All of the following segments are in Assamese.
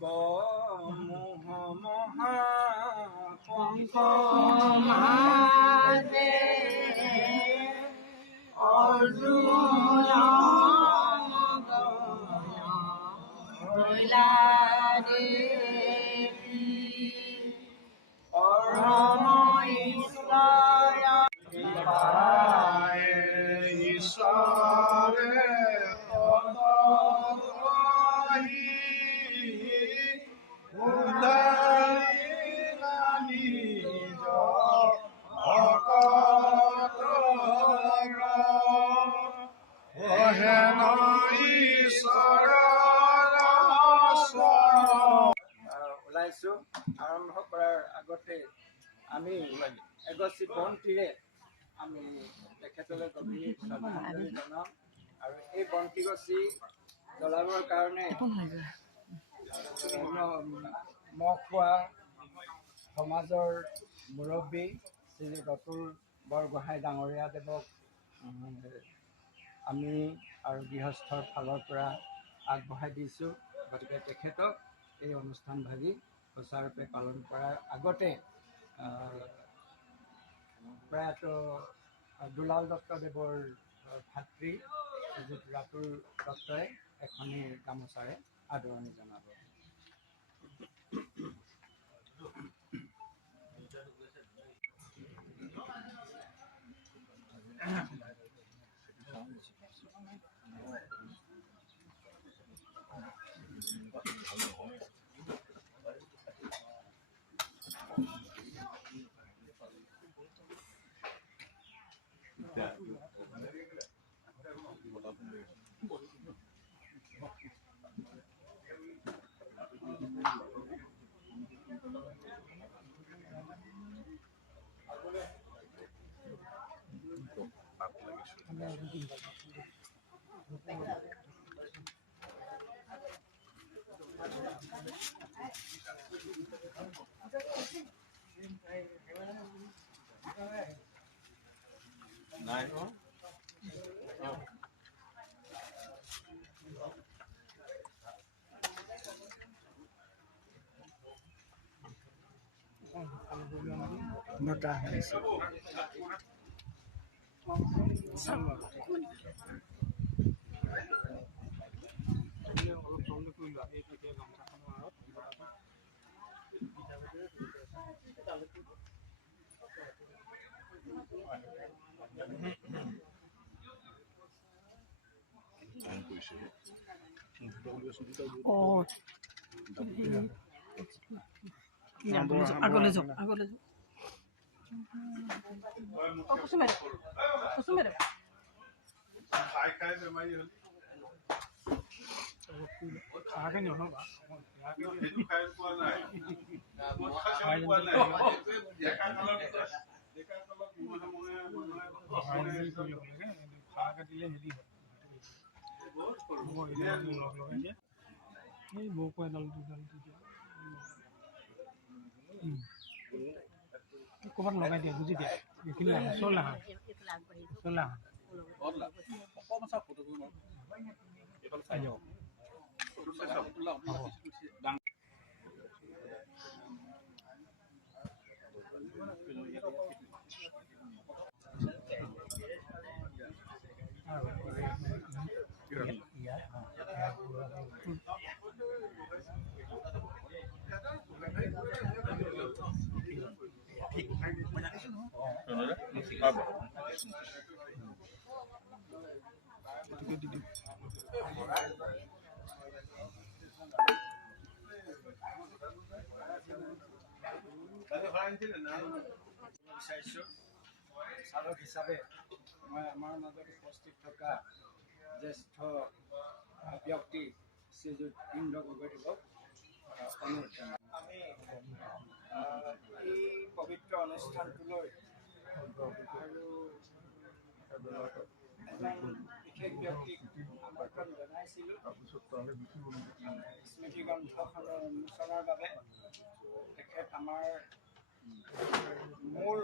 মোহ মহা পঙ্ক মাঝে অৰ্জুন পৰম ঈশ্বৰ ঈশ্বৰে ওলাইছো আৰম্ভ কৰাৰ আগতে আমি এগছি বন্তিৰে আমি তেখেতলৈ গভীৰ শ্ৰদ্ধাঞ্জলি জনাম আৰু এই বন্তি গছি জ্বলাবৰ কাৰণে মখোৱা সমাজৰ মুৰব্বী শ্ৰী অতুল বৰগোহাঁই ডাঙৰীয়া দেৱক আমি আৰু গৃহস্থৰ ফালৰ পৰা আগবঢ়াই দিছোঁ। গতিকে তেখেতক এই অনুষ্ঠানভাগি সুচাৰুৰূপে পালন কৰাৰ আগতে প্ৰয়াত দুলাল দত্তদেৱৰ ভাতৃ শ্ৰীযুত ৰাতুল দত্তই এখনি গামোচাৰে আদৰণি জনাব। নটা হৈছে আগলৈ যাওক আগলৈ যাওক খাই বেমাৰী হ'ল খাকে নহবা খাই পোৱা নাই কাটিলে হেৰি হয় বৌকো এডাল ক'ৰবাত লগাই দিয়ে বুজি দিয়ে এইখিনি চল আহা চালক হিচাপে মই আমাৰ মাজত উপস্থিত থকা জ্যেষ্ঠ ব্যক্তি শ্ৰীযুত ইন্দ্ৰ গগৈদেৱক অনুৰোধ জনাম। আমি এই পবিত্ৰ অনুষ্ঠানটোলৈ আৰু এজন বিশেষ ব্যক্তিক আমন্ত্ৰণ জনাইছিলোঁ স্মৃতিগ্ৰন্থখনৰ উন্মোচনৰ বাবে। তেখেত আমাৰ মূল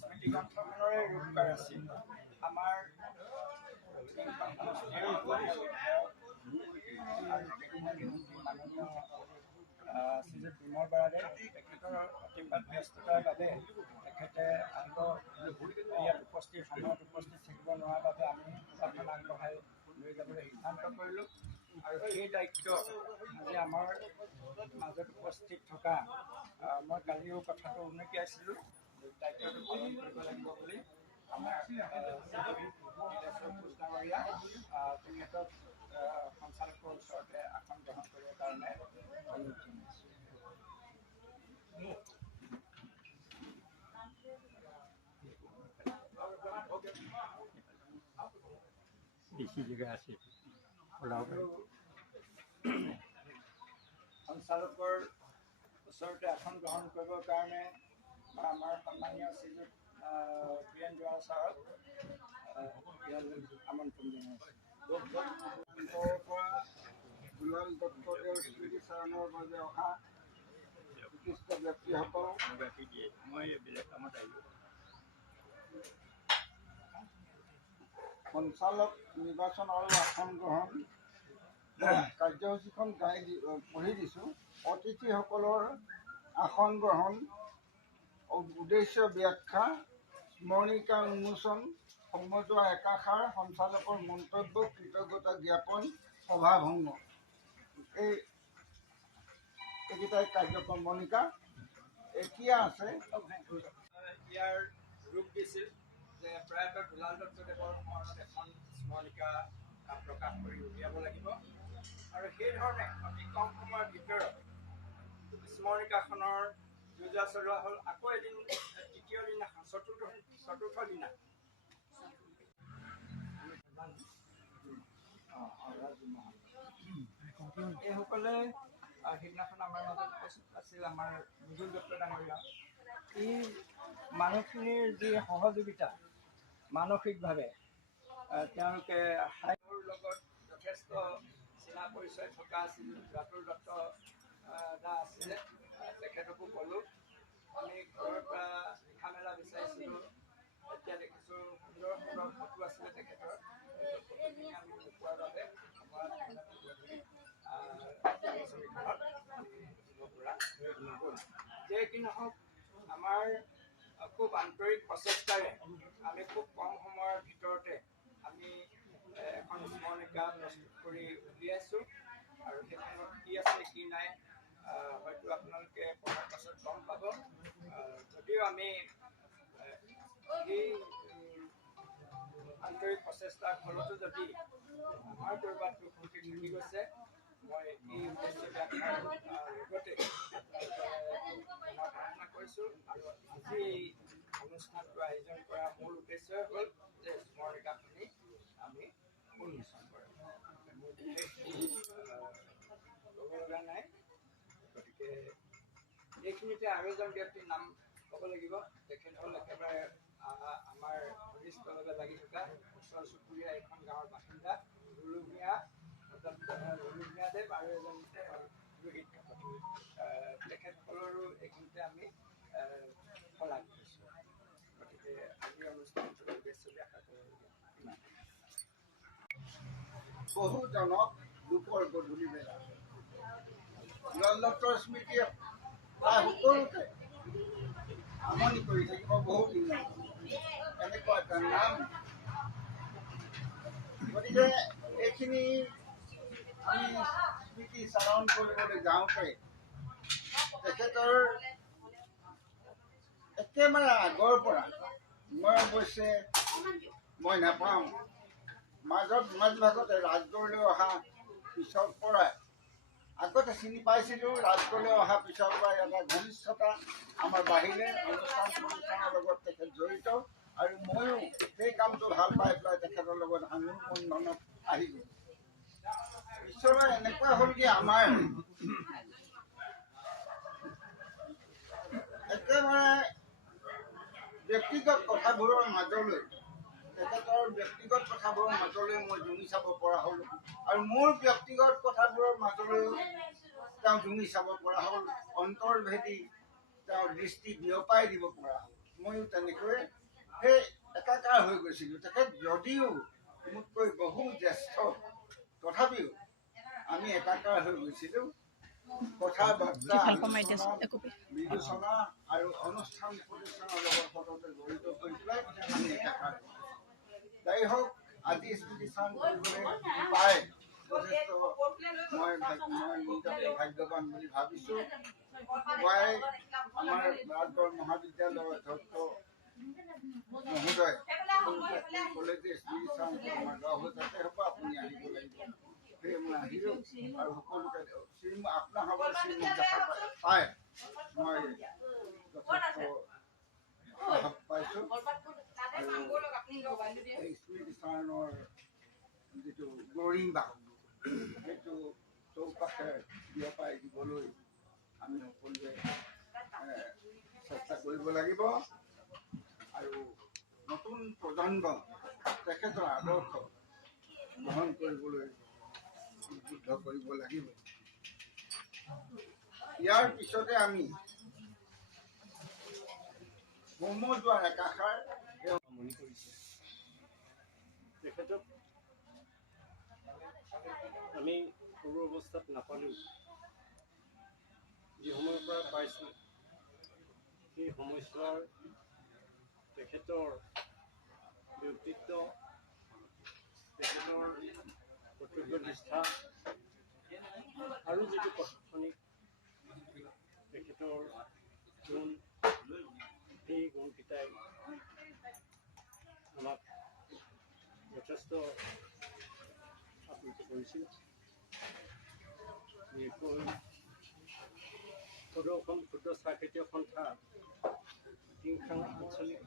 স্মৃতিগ্ৰন্থখনৰে ৰূপকাৰ আছিল। আমাৰ মাননীয় শ্ৰীযুত বিমল বৰাদে তেখেতৰ অতিপাত ব্যস্ততাৰ বাবে তেখেতে আকৌ ইয়াত সময়ত উপস্থিত থাকিব নোৱাৰাৰ বাবে আমি কিতাপখন আগবঢ়াই লৈ যাবলৈ সিদ্ধান্ত কৰিলোঁ। আৰু সেই দায়িত্ব আজি আমাৰ মাজত উপস্থিত থকা মই কালিও কথাটো উনুকিয়াইছিলোঁ, দায়িত্বটো পালন কৰিব লাগিব বুলি আমাৰ কোচ ডাঙৰীয়া তেখেতক সঞ্চালকৰ ওচৰতে আসন গ্ৰহণ কৰিবৰ কাৰণে অনুৰোধ জনাইছোঁ। বেছি জেগা আছে সঞ্চালকৰ ওচৰতে আসন গ্ৰহণ কৰিবৰ কাৰণে আমাৰ সন্মানীয় শ্ৰীযুত বীৰেন জোৱাৰা ছাৰক আমন্ত্ৰণ জনাইছোঁ। দুলাল দত্তদেৱ স্মৃতিচাৰণৰ বাবে অহা বিশিষ্ট ব্যক্তিসকল মই বেলেগ কামত আহিলোঁ। সঞ্চালক নিৰ্বাচন আৰু আসন গ্ৰহণ কাৰ্যসূচীখন পঢ়ি দিছোঁ। অতিথিসকলৰ আসন গ্ৰহণ, উদ্দেশ্য ব্যাখ্যা, স্মৰণিকা উন্মোচন, সমজুৱা একাষাৰ, সঞ্চালকৰ মন্তব্য, কৃতজ্ঞতা জ্ঞাপন, সভাভংগ, এইকেইটাই কাৰ্যক্ৰমণিকা। এতিয়া আছে ইয়াৰ ৰূপ দিছিল যে প্ৰয়াত দুলাল দত্তদেৱৰ স্মৰণত এখন স্মৰণিকা প্ৰকাশ কৰি উলিয়াব লাগিব, আৰু সেইধৰণে অতি কম সময়ৰ ভিতৰত স্মৰণিকাখনৰ যোজা চলোৱা হ'ল। আকৌ এদিন তৃতীয় দিনা চতুৰ্থ দিনা এইসকলে সিদিনাখন আমাৰ মাজত উপস্থিত আছিল আমাৰ মৃদুল দত্ত ডাঙৰীয়া। এই মানুহখিনিৰ যি সহযোগিতা মানসিকভাৱে তেওঁলোকে হাইৰ লগত যথেষ্ট চিনা পৰিচয় থকা আছিল। ৰাতুল দত্ত দা আছিলে, তেখেতকো ক'লোঁ। আমি ঘৰৰ পৰা লিখা মেলা বিচাৰিছিলোঁ, এতিয়া দেখিছোঁ সুন্দৰ সুন্দৰ ফটো আছিলে তেখেতৰ। ফটোখিনি আমি নোপোৱাৰ বাবে যে কি নহওক, আমাৰ খুব আন্তৰিক প্ৰচেষ্টাৰে আমি খুব কম সময়ৰ ভিতৰতে আমি এখন স্মৰণিকা প্ৰস্তুত কৰি উলিয়াইছোঁ। আৰু সেইখনত কি আছে কি নাই হয়তো আপোনালোকে পঢ়াৰ পাছত গম পাব। যদিও আমি এই আন্তৰিক প্ৰচেষ্টাৰ ফলতো যদি আমাৰ ক'ৰবাত ত্ৰুটি থাকি গৈছে, মই এই উদ্দেশ্য ব্যাখ্যাৰ লগতে প্ৰাৰ্থনা কৰিছোঁ। আৰু আজি এই অনুষ্ঠানটো আয়োজন কৰাৰ মূল উদ্দেশ্যই হ'ল যে স্মৰণিকাখিনি আমি উন্মোচন কৰিম। মোৰ বিশেষ ক'ব লগা নাই, গতিকে এইখিনিতে আৰু এজন ব্যক্তিৰ নাম ক'ব লাগিব। তেখেত হ'ল একেবাৰে আমাৰ ঘনিষ্ঠ লগত লাগি থকা ওচৰ চুবুৰীয়া এইখন গাঁৱৰ বাসিন্দা ৰুলুমিয়া দেৱ আৰু এজন ৰোহিত কাকতি। তেখেতসকলৰো এইখিনিতে আমি শলাগ লৈছোঁ। গতিকে আজিৰ অনুষ্ঠানটোৰ উদ্দেশ্য ব্যাখ্যা কৰিবলগীয়া ইমান। বহুজনক দুপৰ গধূলি বেলা দুলাল দত্তৰ স্মৃতিয়ে প্ৰায় সকলোকে আমনি কৰি থাকিব। বহুত এনেকুৱা এটা নাম। গতিকে এইখিনি আমি স্মৃতি চাৰণ কৰিবলৈ যাওঁতে তেখেতৰ একেবাৰে আগৰ পৰা মই অৱশ্যে নাপাওঁ, মাজভাগতে ৰাজগড়লৈ অহা পিছৰ পৰাই আগতে চিনি পাইছিলোঁ। ৰাজগড়লৈ অহা পিছৰ পৰাই এটা ঘনিষ্ঠতা আমাৰ বাহিৰে। অনুষ্ঠান প্ৰতিষ্ঠানৰ লগত তেখেত জড়িত, আৰু ময়ো সেই কামটো ভাল পাই পেলাই তেখেতৰ লগত আঙুল বন্ধনত আহিলোঁ। ঈশ্বৰৰ এনেকুৱা হ'ল কি আমাৰ একেবাৰে ব্যক্তিগত কথাবোৰৰ মাজলৈ মই জুমি চাব পৰা হ'লোঁ, আৰু মোৰ ব্যক্তিগত কথাবোৰৰ মাজলৈ তেওঁ জুমি চাব পৰা হ'ল। অন্তৰ্ভেদী তেওঁৰ দৃষ্টি বিয়পাই দিব পৰা হ'ল। ময়ো তেনেকৈ সেই একাকাৰ হৈ গৈছিলোঁ। তেখেত যদিও মোতকৈ বহু জ্যেষ্ঠ, তথাপিও আমি একাকাৰ হৈ গৈছিলোঁ। কথা বাৰ্তা ভাল কমাইতে একপি বিবেচনা আৰু অনুষ্ঠান প্ৰতিষ্ঠানৰ লগত সততে জড়িত কৰি পেলাই আমি দেখা যাই হওক আজি স্মৃতিচাৰণ কৰিবলৈ পাই যথেষ্ট মই নিজকে ভাগ্যৱান বুলি ভাবিছোঁ। মই আমাৰ ৰাজগড় মহাবিদ্যালয়ৰ অধ্যক্ষ মহোদয় ক'লে যে স্মৃতিচাৰণ আমাৰ গাঁও যাতে হ'ব আপুনি আহিব লাগিব। সেয়ে মই আহিলোঁ আৰু সকলোকে আপোনাসকলে শ্ৰীমুখ দেখা পাই মই যথেষ্ট সাহস পাইছোঁ আৰু এই স্মৃতিচাৰণৰ যিটো গৰিমা সেইটো চৌপাশে বিয়পাই দিবলৈ আমি সকলোৱে চেষ্টা কৰিব লাগিব আৰু নতুন প্ৰজন্ম তেখেতৰ আদৰ্শ গ্ৰহণ কৰিবলৈ উদ্বুদ্ধ কৰিব লাগিব। ইয়াৰ পিছতে আমি ব্ৰহ্মদ্বাৰ একাষাৰ মনি কৰিছে। তেখেতক আমি সৰু অৱস্থাত নাপালেও যি সময়ৰ পৰা পাইছোঁ সেই সময়ছোৱাৰ তেখেতৰ ব্যক্তিত্ব, তেখেতৰ কৰ্তব্য নিষ্ঠা আৰু যিটো প্ৰশাসনিক তেখেতৰ গুণ, সেই গুণকেইটাই আমাক যথেষ্ট আপ্লুত কৰিছিল। বিশেষকৈ সদৌখন ক্ষুদ্ৰ চাহ খেতিয়ক সন্থা টিংখাং আঞ্চলিক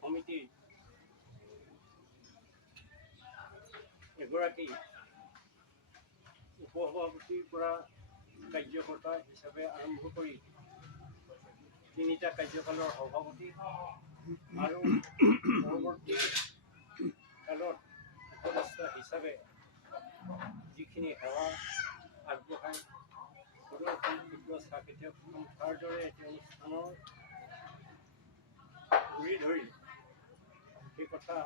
সমিতিৰ এগৰাকী উপসভাপতিৰ পৰা কাৰ্যকৰ্তা হিচাপে আৰম্ভ কৰি 3টা কাৰ্যকালৰ সভাপতি আৰু পৰৱৰ্তী কালত উপদেষ্টা হিচাপে যিখিনি সেৱা আগবঢ়াই সদৌখন ক্ষুদ্ৰ চাহ খেতিয়ক সন্থাৰ দৰে এটি অনুষ্ঠানৰ ঘূৰি ধৰি সেই কথা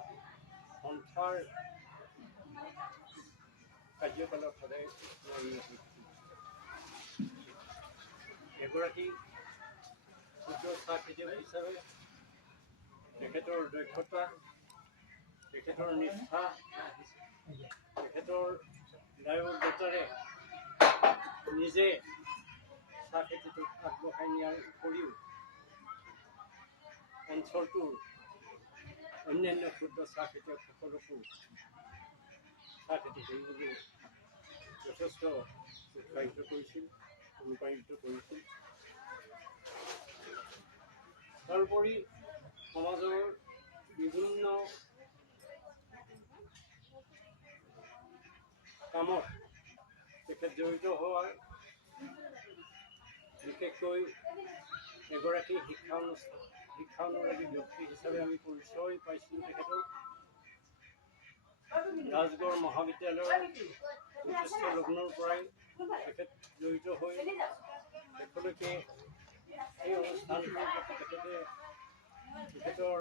সন্থাৰ কাৰ্যকালত সদায় স্মৰণীয় হৈ থাকিব। এগৰাকী ক্ষুদ্ৰ চাহ খেতিয়ক হিচাপে তেখেতৰ দক্ষতা, তেখেতৰ নিষ্ঠা, তেখেতৰ দায়বদ্ধতাৰে নিজে চাহ খেতিটোক আগবঢ়াই নিয়াৰ উপৰিও অঞ্চলটোৰ অন্যান্য ক্ষুদ্ৰ চাহ খেতিয়কসকলকো চাহ খেতি কৰিবলৈ যথেষ্ট উৎসাহিত কৰিছিল, অনুপ্ৰাণিত কৰিছিল। তাৰোপৰি সমাজৰ বিভিন্ন কামত তেখেত জড়িত হোৱাৰ বিশেষকৈ এগৰাকী শিক্ষানুৰাগী ব্যক্তি হিচাপে আমি পৰিচয় পাইছিলোঁ তেখেতক। ৰাজগড় মহাবিদ্যালয়ৰ যথেষ্ট লগ্নৰ পৰাই তেখেত জড়িত হৈ শেষলৈকে এই অনুষ্ঠানটোৰ প্ৰতি তেখেতৰ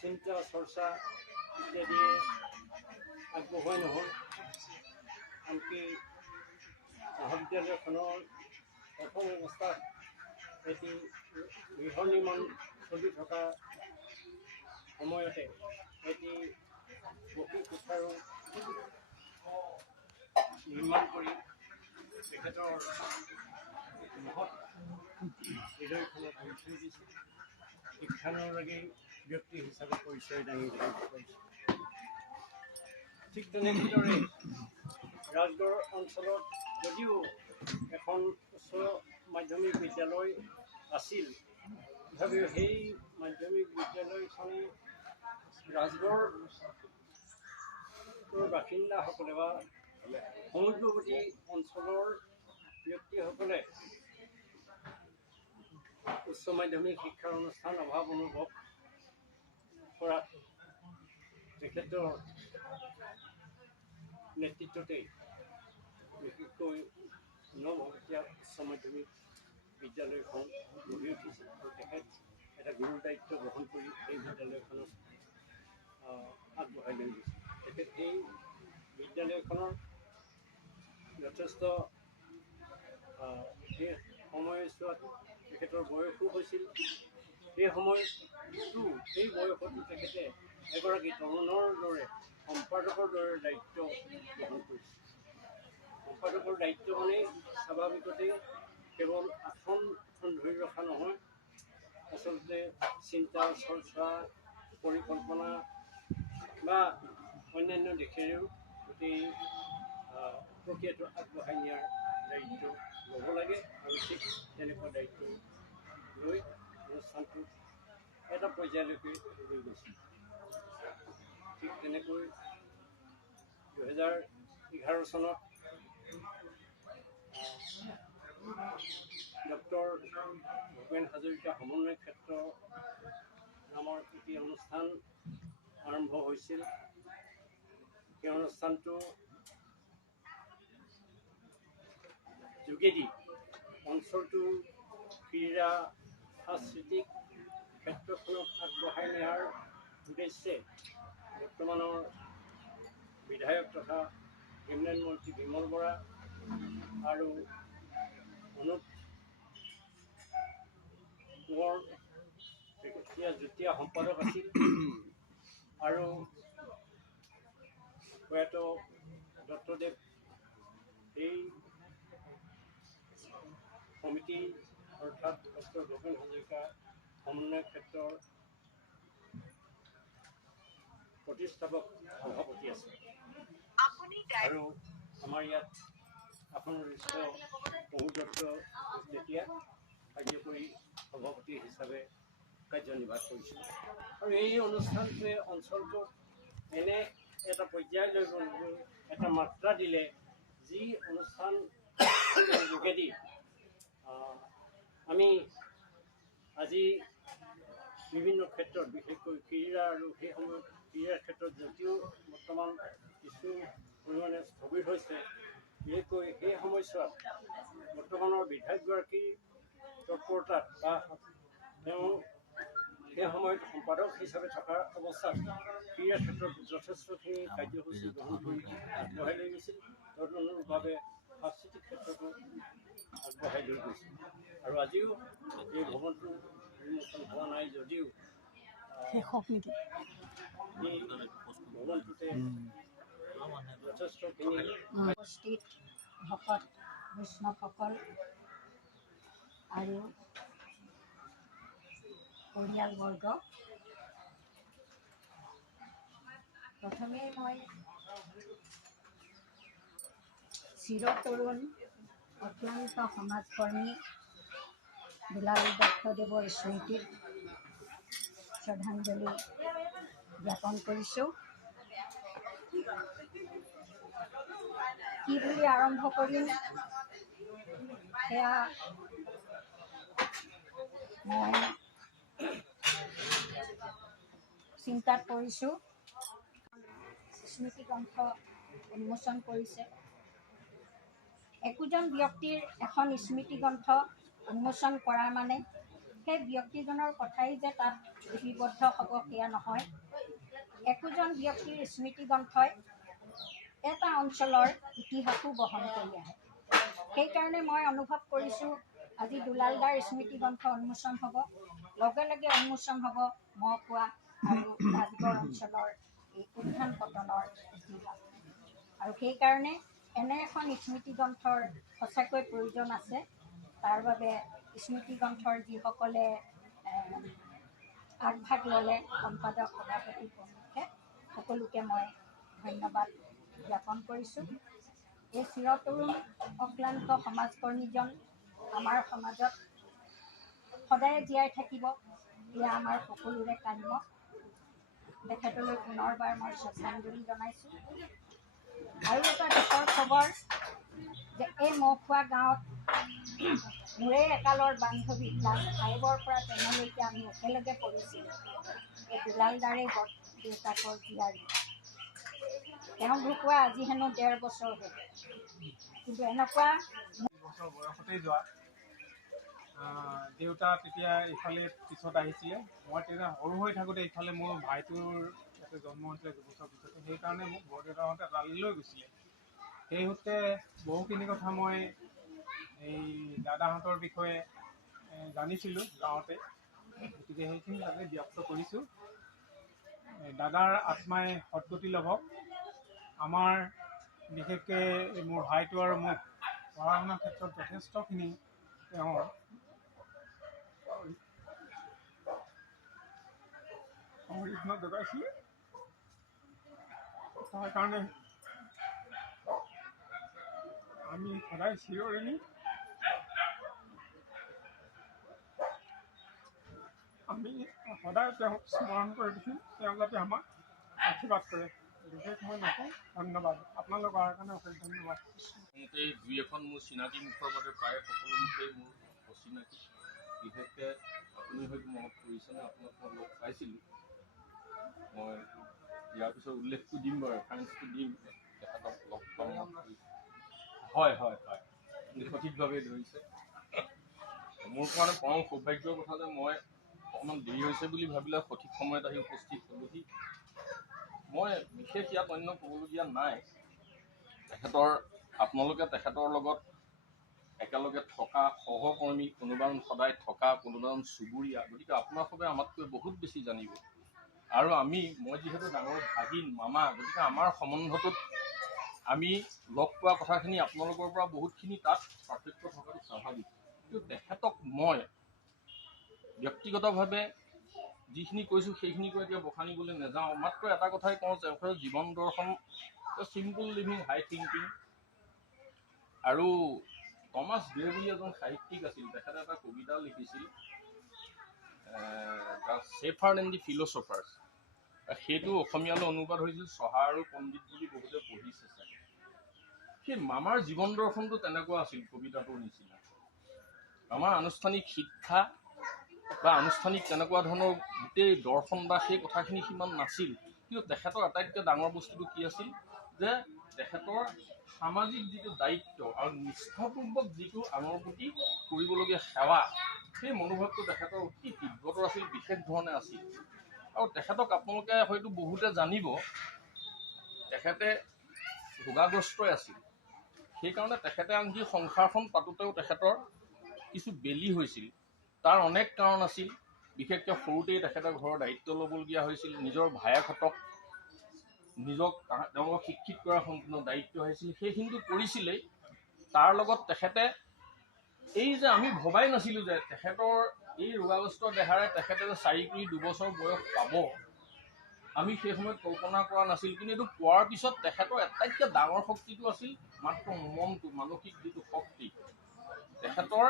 চিন্তা চৰ্চা ইত্যাদিয়ে আগবঢ়োৱাই নহ'ল। আনকি মহাবিদ্যালয়খনৰ প্ৰথম অৱস্থাত এটি গৃহ নিৰ্মাণ চলি থকা সময়তে এটি বকী কোঠাৰো নিৰ্মাণ কৰি তেখেতৰ মহৎ হৃদয়খনত পৰিচয় দিছিল। শিক্ষানুৰাগী ব্যক্তি হিচাপে পৰিচয় দাঙি ধৰিছে। ঠিক তেনেদৰে ৰাজগড় অঞ্চলত যদিও এখন উচ্চ মাধ্যমিক বিদ্যালয় আছিল, তথাপিও সেই মাধ্যমিক বিদ্যালয়খনে ৰাজগড়ৰ বাসিন্দাসকলে বা সমীপৱৰ্তী অঞ্চলৰ ব্যক্তিসকলে উচ্চ মাধ্যমিক শিক্ষাৰ অনুষ্ঠান অভাৱ অনুভৱ কৰাত তেখেতৰ নেতৃত্বতেই বিশেষকৈ নৱহতীয়া উচ্চ মাধ্যমিক বিদ্যালয়খন গঢ়ি উঠিছিল আৰু তেখেত এটা গুৰুৰ দায়িত্ব গ্ৰহণ কৰি এই বিদ্যালয়খনক আগবঢ়াই লৈ গৈছিল। তেখেত এই বিদ্যালয়খনৰ যথেষ্ট সেই সময়ছোৱাত তেখেতৰ বয়সো হৈছিল। সেই সময়তো সেই বয়সতো তেখেতে এগৰাকী তৰুণৰ দৰে সম্পাদকৰ দৰে দায়িত্ব গ্ৰহণ কৰিছিল। সম্পাদকৰ দায়িত্ব মানে স্বাভাৱিকতেই কেৱল আসনখন ধৰি ৰখা নহয়, আচলতে চিন্তা চৰ্চা পৰিকল্পনা বা অন্যান্য দিশেৰেও গোটেই প্ৰক্ৰিয়াটো আগবঢ়াই নিয়াৰ দায়িত্ব ল'ব লাগে আৰু ঠিক তেনেকুৱা দায়িত্ব লৈ অনুষ্ঠানটো এটা পৰ্যায়লৈকে লৈ গৈছিল। ঠিক তেনেকৈ 2011 চনত ডক্টৰ ভূপেন হাজৰিকা সমন্বয় ক্ষেত্ৰ নামৰ এটি অনুষ্ঠান আৰম্ভ হৈছিল। সেই অনুষ্ঠানটো যোগেদি অঞ্চলটোৰ ক্ৰীড়া সাংস্কৃতিক ক্ষেত্ৰখনক আগবঢ়াই নিয়াৰ উদ্দেশ্যে বৰ্তমানৰ বিধায়ক তথা কেবিনেট মন্ত্ৰী বিমল বৰা আৰু অনুপ কোঁৱৰ তেখেতীয়া যুটীয়া সম্পাদক আছিল আৰু প্ৰয়াত দত্তদেৱ এই সমিতি অৰ্থাৎ ডক্টৰ ভূপেন হাজৰিকা সমন্বয় ক্ষেত্ৰৰ প্ৰতিষ্ঠাপক সভাপতি আছে আৰু আমাৰ ইয়াত আসননিষ্ঠ প্ৰমোদ দত্ত তেতিয়া কাৰ্যকৰী সভাপতি হিচাপে কাৰ্যনিৰ্বাহ কৰিছিল। আৰু এই অনুষ্ঠানটোৱে অঞ্চলটোত এনে এটা পৰ্যায় লৈ গ'ল, এটা মাত্ৰা দিলে, যি অনুষ্ঠান যোগেদি আমি আজি বিভিন্ন ক্ষেত্ৰত বিশেষকৈ ক্ৰীড়া আৰু সেই সময়ত ক্ৰীড়াৰ ক্ষেত্ৰত যদিও বৰ্তমান কিছু পৰিমাণে স্থবিৰ হৈছে, বিশেষকৈ সেই সময়ছোৱাত বৰ্তমানৰ বিধায়কগৰাকীৰ তৎপৰতাত বা তেওঁ সেই সময়ত সম্পাদক হিচাপে থকাৰ অৱস্থাত ক্ৰীড়াৰ ক্ষেত্ৰত যথেষ্টখিনি কাৰ্যসূচী গ্ৰহণ কৰি আগবঢ়াই লৈ গৈছিল। তদনুৰূপভাৱে সাংস্কৃতিক ক্ষেত্ৰতো আগবঢ়াই লৈ গৈছিল আৰু আজিও এই ভৱনটো উন্মোচন হোৱা নাই যদিও এই ভৱনটোতে যথেষ্টখিনি উপস্থিত ভকত বৈষ্ণৱসকল আৰু পৰিয়ালবৰ্গ, প্ৰথমে মই চিৰতৰুণ অক্লান্ত সমাজকৰ্মী দুলাল দত্তদেৱৰ স্মৃতিত শ্ৰদ্ধাঞ্জলি জ্ঞাপন কৰিছোঁ। কি বুলি আৰম্ভ কৰিম সেয়া মই চিন্তাত পৰিছোঁ। স্মৃতিগ্ৰন্থ উন্মোচন কৰিছে। একোজন ব্যক্তিৰ এখন স্মৃতিগ্ৰন্থ উন্মোচন কৰা মানে সেই ব্যক্তিজনৰ কথাই যে তাত লিপিবদ্ধ হ'ব সেয়া নহয়। একোজন ব্যক্তিৰ স্মৃতিগ্ৰন্থই এটা অঞ্চলৰ ইতিহাসো বহন কৰি আহে। সেইকাৰণে মই অনুভৱ কৰিছোঁ আজি দুলালদাৰ স্মৃতিগ্ৰন্থ উন্মোচন হ'ব, লগে লগে উন্মোচন হ'ব মহকুৱা আৰু ৰাজগড় অঞ্চলৰ এই উত্থান পতনৰ ইতিহাস। আৰু সেইকাৰণে এনে এখন স্মৃতিগ্ৰন্থৰ সঁচাকৈ প্ৰয়োজন আছে। তাৰ বাবে স্মৃতিগ্ৰন্থৰ যিসকলে আগভাগ ল'লে, সম্পাদক সভাপতি প্ৰমুখ্যে, সকলোকে মই ধন্যবাদ জ্ঞাপন কৰিছোঁ। এই চিৰতৰুণ অক্লান্ত সমাজকৰ্মীজন আমাৰ সমাজত সদায় জীয়াই থাকিব, এয়া আমাৰ সকলোৰে কাম্য। তেখেতলৈ পুনৰবাৰ মই শ্ৰদ্ধাঞ্জলি জনাইছোঁ। আৰু এটা দুখৰ খবৰ যে এই মহকুৱা গাঁৱত মোৰে একালৰ বান্ধৱী ক্লাছ 5ৰ পৰা 10লৈকে আমি একেলগে পঢ়িছিলোঁ। এই দুলালদাৰে দেউতাকৰ জীয়াৰী। তেওঁ ঢুকুৱা আজি হেনো 1.5 বছৰ হ'ল। কিন্তু এনেকুৱা বছৰ বয়সতেই যোৱা দেউতা তেতিয়া ইফালে পিছত আহিছিলে। মই তেতিয়া সৰু হৈ থাকোঁতে ইফালে মোৰ ভাইটোৰ জন্ম হৈছিলে 2 বছৰ পিছতে। সেইকাৰণে মোক বৰদেউতাহঁতে তালৈ লৈ গৈছিলে। সেই সূত্ৰে বহুখিনি কথা মই এই দাদাহঁতৰ বিষয়ে জানিছিলোঁ গাঁৱতে, গতিকে সেইখিনি তাতে ব্যক্ত কৰিছোঁ। দাদাৰ আত্মাই সদ্গতি লভক। আমাৰ বিশেষকৈ মোৰ ভাইটো আৰু মোক পঢ়া শুনাৰ ক্ষেত্ৰত যথেষ্টখিনি তেওঁ অৰিহণা যোগাইছিলে। তাৰ কাৰণে আমি সদায় চিৰঋণী। আমি সদায় তেওঁক স্মৰণ কৰি দেখিম, তেওঁ যাতে আমাক আশীৰ্বাদ কৰে। বিশেষ মই নকওঁ, ধন্যবাদ। আপোনালোক অহাৰ কাৰণে অশেষ ধন্যবাদ। মোটেই দুই এখন মোৰ চিনাকি মুখৰ বাবে প্ৰায় সকলো মুখেই মোৰ অচিনাকি। বিশেষকৈ আপুনি হয়তো মনত কৰিছেনে, আপোনাক মই লগ পাইছিলোঁ। মই ইয়াৰ পিছত উল্লেখটো দিম বাৰু, ৰেফাৰেঞ্চটো দিম, তেখেতক লগ পাম। হয় হয় হয়, আপুনি সঠিকভাৱে ধৰিছে। মোৰ কাৰণে পৰম সৌভাগ্যৰ কথা যে মই অকণমান দেৰি হৈছে বুলি ভাবিলে সঠিক সময়ত আহি উপস্থিত হ'লোহি। মই বিশেষ ইয়াত অন্য ক'বলগীয়া নাই। আপোনালোকে তেখেতৰ লগত একেলগে থকা সহকৰ্মী, কোনোবাজন সদায় থকা, কোনোবাজন চুবুৰীয়া, গতিকে আপোনাৰ সবে আমাতকৈ বহুত বেছি জানিব। আৰু মই যিহেতু ডাঙৰ ভাগিন, মামা, গতিকে আমাৰ সম্বন্ধটোত আমি লগ পোৱা কথাখিনি আপোনালোকৰ পৰা বহুতখিনি তাত পাৰ্থক্য থকাটো স্বাভাৱিক। কিন্তু তেখেতক মই ব্যক্তিগতভাৱে যিখিনি কৈছোঁ সেইখিনি কৈ এতিয়া বখানিবলৈ নাযাওঁ। মাত্ৰ এটা কথাই কওঁ যে তেখেতৰ জীৱন দৰ্শন চিম্পুল লিভিং, হাই থিংকিং। আৰু টমাছ বে বুলি এজন সাহিত্যিক আছিল, তেখেতে এটা কবিতা লিখিছিল, দ্য ছেফাৰ্ড এণ্ড দি ফিলচফাৰ্ছ। সেইটো অসমীয়ালৈ অনুবাদ হৈছিল চহা আৰু পণ্ডিত বুলি বহুতে পঢ়িছে চাগে। সেই মামাৰ জীৱন দৰ্শনটো তেনেকুৱা আছিল কবিতাটোৰ নিচিনা। আমাৰ আনুষ্ঠানিক শিক্ষা বা আনুষ্ঠানিক তেনেকুৱা ধৰণৰ গোটেই দৰ্শন বা সেই কথাখিনি সিমান নাছিল। কিন্তু তেখেতৰ আটাইতকৈ ডাঙৰ বস্তুটো কি আছিল যে তেখেতৰ সামাজিক যিটো দায়িত্ব আৰু নিষ্ঠাপূৰ্বক যিটো আনৰ প্ৰতি কৰিবলগীয়া সেৱা, সেই মনোভাৱটো তেখেতৰ অতি তীব্ৰতৰ আছিল, বিশেষ ধৰণে আছিল। আৰু তেখেতক আপোনালোকে হয়তো বহুতে জানিব, তেখেতে ৰোগাগ্ৰস্তই আছিল। সেইকাৰণে তেখেতে আনকি সংসাৰখন পাতোঁতেও তেখেতৰ কিছু বেলি হৈছিল। তাৰ অনেক কাৰণ আছিল। বিশেষকৈ সৰুতেই তেখেতে ঘৰৰ দায়িত্ব ল'বলগীয়া হৈছিল। নিজৰ ভায়েকহঁতক তেওঁলোকক শিক্ষিত কৰাৰ সম্পূৰ্ণ দায়িত্ব হৈছিল। সেইখিনিতো কৰিছিলেই। তাৰ লগত তেখেতে এই যে আমি ভবাই নাছিলোঁ যে তেখেতৰ এই ৰোগাগ্ৰস্ত দেহাৰে তেখেতে যে 4 বছৰ বয়স পাব, আমি সেই সময়ত কল্পনা কৰা নাছিলোঁ। কিন্তু এইটো পোৱাৰ পিছত তেখেতৰ আটাইতকৈ ডাঙৰ শক্তিটো আছিল মাত্ৰ মনটো, মানসিক যিটো শক্তি। তেখেতৰ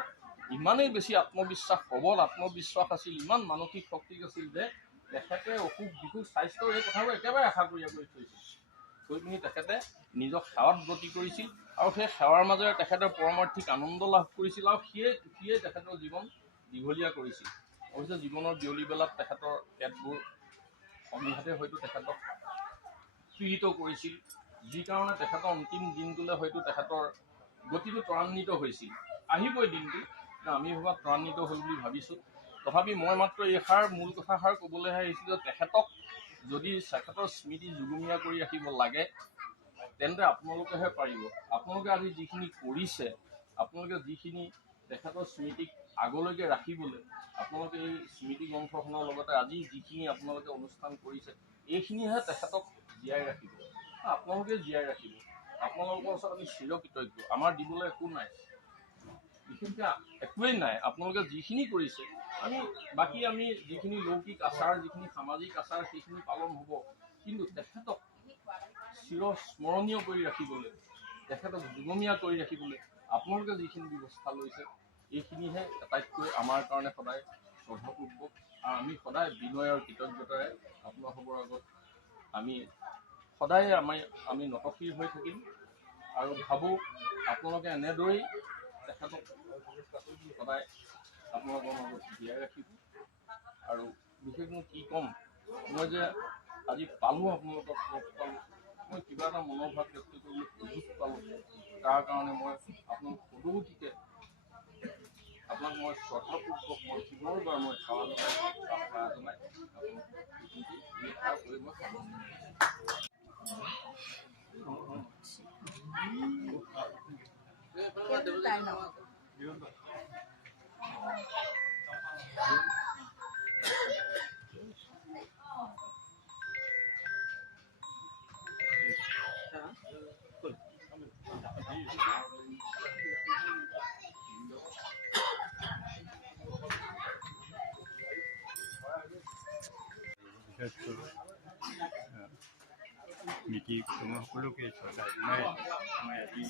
ইমানেই বেছি আত্মবিশ্বাস, প্ৰবল আত্মবিশ্বাস আছিল, ইমান মানসিক শক্তি আছিল যে তেখেতে অসুখ বিসুখ স্বাস্থ্যৰ এই কথাবোৰ একেবাৰে আশা কৰি থৈছিল। থৈ পিনি তেখেতে নিজক সেৱাত ব্ৰতী কৰিছিল আৰু সেই সেৱাৰ মাজেৰে তেখেতে পৰমাৰ্থিক আনন্দ লাভ কৰিছিল আৰু সিয়ে তেখেতৰ জীৱন দীঘলীয়া কৰিছিল। অৱশ্যে জীৱনৰ বিয়লি বেলাত তেখেতৰ পেটবোৰ সংঘাতে হয়তো তেখেতক পীড়িত কৰিছিল, যি কাৰণে তেখেতৰ অন্তিম দিনটোলৈ হয়তো তেখেতৰ গতিটো ত্বৰান্বিত হৈছিল। আহিবই দিনটো, আমি ভবা ত্বৰান্বিত হ'ল বুলি ভাবিছোঁ। তথাপি মই মাত্ৰ এইষাৰ মূল কথাষাৰ ক'বলৈহে আহিছিলোঁ যে তেখেতৰ স্মৃতি যুগুমীয়া কৰি ৰাখিব লাগে, তেন্তে আপোনালোকেহে পাৰিব। আপোনালোকে আজি যিখিনি কৰিছে, আপোনালোকে যিখিনি তেখেতৰ স্মৃতিক আগলৈকে ৰাখিবলৈ, আপোনালোকে এই স্মৃতি গ্ৰন্থখনৰ লগতে আজি যিখিনি আপোনালোকে অনুষ্ঠান কৰিছে, এইখিনিহে তেখেতক জীয়াই ৰাখিব। আপোনালোকে জীয়াই ৰাখিব। আপোনালোকৰ ওচৰত আমি চিৰকৃতজ্ঞ। আমাৰ দিবলৈ একো নাই, বিশেষকৈ একোৱেই নাই। আপোনালোকে যিখিনি কৰিছে, বাকী আমি যিখিনি লৌকিক আচাৰ, যিখিনি সামাজিক আচাৰ, সেইখিনি পালন হ'ব। কিন্তু তেখেতক চিৰস্মৰণীয় কৰি ৰাখিবলৈ, তেখেতক যুগমীয়া কৰি ৰাখিবলৈ আপোনালোকে যিখিনি ব্যৱস্থা লৈছে, এইখিনিহে আটাইতকৈ আমাৰ কাৰণে সদায় শ্ৰদ্ধাপূৰ্বক। আৰু আমি সদায় বিনয় আৰু কৃতজ্ঞতাৰে আপোনালোকৰ আগত সদায় আমি নতশিৰ হৈ থাকিম আৰু ভাবোঁ আপোনালোকে এনেদৰেই তেখেতক সদায় আপোনালোকৰ মাজত জীয়াই ৰাখিব। আৰু বিশেষকৈ কি ক'ম, মই যে আজি পালোঁ আপোনালোকক লগ পালোঁ, মই কিবা এটা মনোভাৱ ব্যক্ত কৰিবলৈ সুযোগ পালোঁ, তাৰ কাৰণে মই আপোনাক সদৌতিকে আপোনাক মই শ্ৰদ্ধাপূৰ্বক মই পুনৰবাৰ মই সেৱা জনাই আপোনাক কৰি মই সামৰণি মাৰিছোঁ। মিতি কুটুম সকলোকে শ্ৰদ্ধা জনাই মই আজি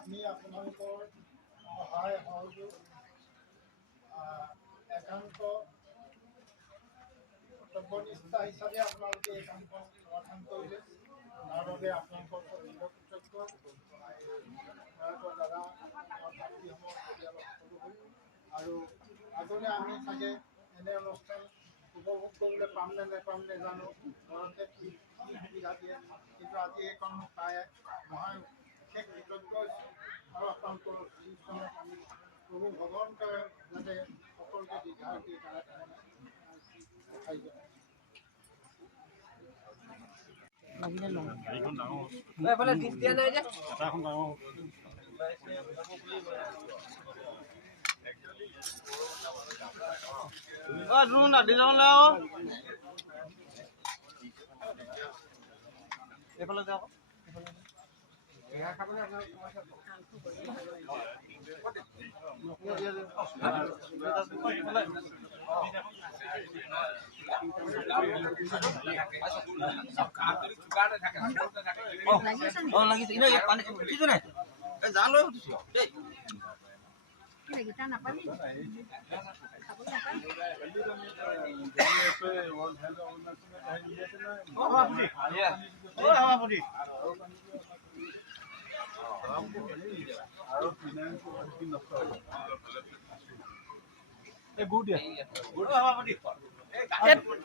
আমি আপোনালোকৰ সহায় সহযোগ একান্ত কৰ্তব্যনিষ্ঠা হিচাপে আপোনালোকে এই কামখন সমাধান কৰিলে তাৰ বাবে আপোনালোকৰ কৃতজ্ঞ দাদা ভাতৃসমূহ পৰিয়ালৰ সকলো হ'ল আৰু আগলৈ আমি চাগে এনে অনুষ্ঠান উপভোগ কৰিবলৈ পাম নে নেপাম নেজানো ঘৰতে কি সুবিধা দিয়ে কিন্তু আজি এইখন পাই মই বিশেষ কৃতজ্ঞ হৈছোঁ আৰু আপোনালোকৰ শ্ৰীচৰণত আমি প্ৰভু ভগৱন্তই যাতে সকলোকে দীৰ্ঘায়ু দিয়ে তাৰে গাড়ীখন ডাঙৰ এইফালে যাওক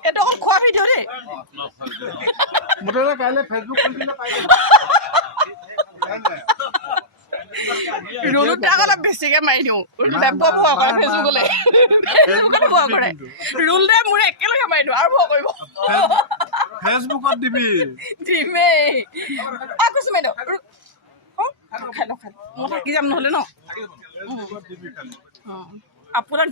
এইটো অকল খোৱা ভিডিঅ' দেই মুঠতে কাইলৈ ফেচবুক খুলিলে পাই ৰুলতে আগতে বেছিকে মাৰি দিওঁ ভয় কৰে ফেচবুকলৈ ভয় কৰে ৰুল দে মোৰ একেলগে মাৰি দিওঁ আৰু ভয় কৰিব ফেচবুকত দিবি দিমেই কৈছো মাৰি দিওঁ খাই লওঁ মই থাকি যাম নহ'লে ন আপোনাক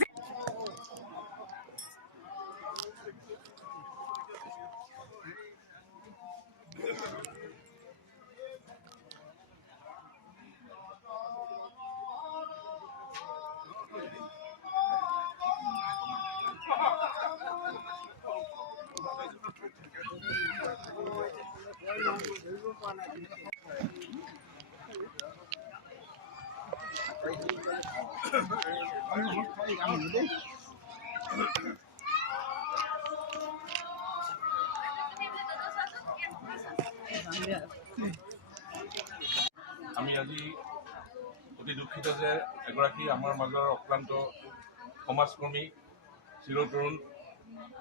আমি আজি অতি দুখিত যে এগৰাকী আমাৰ মাজৰ অক্লান্ত সমাজকৰ্মী চিৰতৰুণ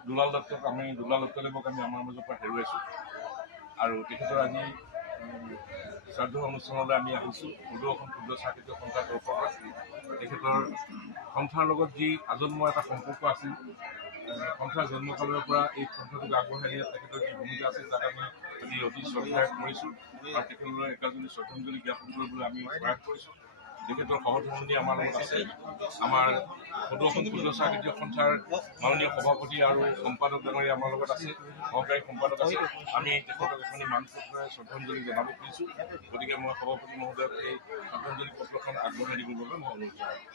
দুলাল দত্তদেৱক আমি আমাৰ মাজৰ পৰা হেৰুৱাইছোঁ আৰু তেখেতৰ আজি শ্ৰাদ্ধ অনুষ্ঠানলৈ আমি আহিছোঁ য়কসন ক্ষুদ্ৰ চাহ খেতিয়ক সন্থাৰ তৰফৰ পৰা তেখেতৰ সন্থাৰ লগত যি আজন্ম এটা সম্পৰ্ক আছিল সন্থাৰ জন্মকালৰ পৰা এই সন্থাটোক আগবঢ়াই নিয়াত তেখেতৰ যি ভূমিকা আছে তাক আমি অতি শ্ৰদ্ধা কৰিছোঁ আৰু তেখেতলৈ একাজনী শ্ৰদ্ধাঞ্জলি জ্ঞাপন কৰিবলৈ আমি প্ৰয়াস কৰিছোঁ তেখেতৰ সহধৰ্মী আমাৰ লগত আছে আমাৰ য়কসন ক্ষুদ্ৰ চাহ খেতিয়ক সন্থাৰ মাননীয় সভাপতি আৰু সম্পাদক ডাঙৰীয়া আমাৰ লগত আছে সহকাৰী সম্পাদক আছে আমি তেখেতক এখনি মানপত্ৰৰে শ্ৰদ্ধাঞ্জলি জনাব খুজিছোঁ গতিকে মই সভাপতি মহোদয়ক এই শ্ৰদ্ধাঞ্জলি পত্ৰখন আগবঢ়াই দিবৰ বাবে মই অনুৰোধ জনাইছোঁ